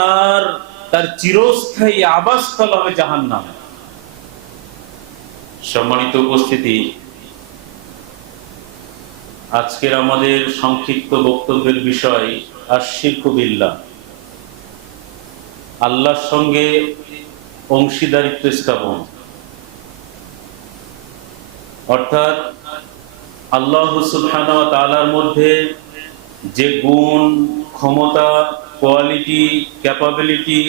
নার, তার চিরস্থায়ী আবাসস্থল হবে জাহান্নাম। সম্মানিত উপস্থিতি, আজকের আমাদের সংক্ষিপ্ত বক্তব্যের বিষয় আশিকুবিল্লা আল্লাহর সঙ্গে অংশীদারিত্ব স্থাপন। অর্থাৎ আল্লাহ সুবহানাহু তালার মধ্যে যে গুণ, ক্ষমতা কোয়ালিটি ক্যাপাবিলিটি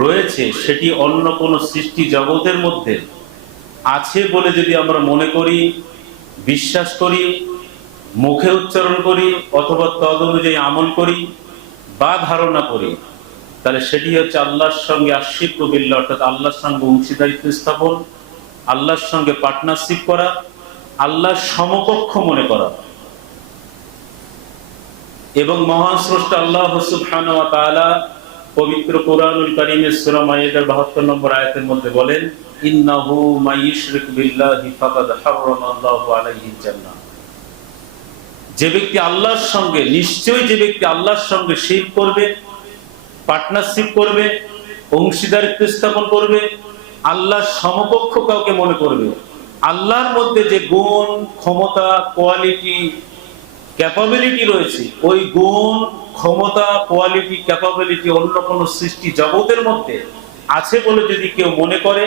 রয়েছে, সেটি অন্য কোনো সৃষ্টি জগতের মধ্যে আছে বলে যদি আমরা মনে করি, বিশ্বাস করি, মুখে উচ্চারণ করি, অথবা তদ অনুযায়ী আমল করি বা ধারণা করি, তাহলে সেটি হচ্ছে আল্লাহর সঙ্গে আশিক কবিল্লা অর্থাৎ আল্লাহর সঙ্গে অংশীদারিত্ব স্থাপন, আল্লাহর সঙ্গে পার্টনারশিপ করা, আল্লাহর সমকক্ষ মনে করা। এবং মহান স্রষ্টা আল্লাহ সুবহানাহু ওয়া তাআলা পবিত্র কোরআনুল কারীমের সূরা মাইদার 72 নম্বর আয়াতের মধ্যে বলেন, ইন্নাহু মাইয়ুশরিক বিল্লাহি ফাকাদ হারামাল্লাহু আলাইহিল জান্নাহ। যে ব্যক্তি আল্লাহর সঙ্গে, নিশ্চয়ই যে ব্যক্তি আল্লাহর সঙ্গে শিরক করবে, পার্টনারশিপ করবে, অংশীদারিত্ব স্থাপন করবে, আল্লাহর সমকক্ষ কাউকে মনে করবে, আল্লাহর মধ্যে যে গুণ, ক্ষমতা, কোয়ালিটি ক্যাপাবিলিটি রয়েছে। ওই গুণ, ক্ষমতা কোয়ালিটি ক্যাপাবিলিটি অন্য কোন সৃষ্টি জগতের মধ্যে আছে বলে যদি কেউ মনে করে,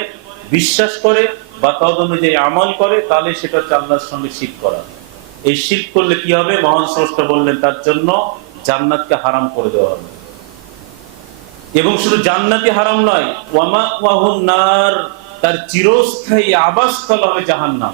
বিশ্বাস করে বা তদ অনুযায়ী আমল করে, তাহলে সেটা আল্লাহর সঙ্গে শিখ করা। এই শিখ করলে কি হবে? মহান স্রষ্টা বললেন, তার জন্য জান্নাতকে হারাম করে দেওয়া হবে। এবং শুধু জান্নাতি হারাম নয় ওয়ামা ওয়াহুন নার তার চিরস্থায়ী আবাসস্থল হবে জাহান্নাম।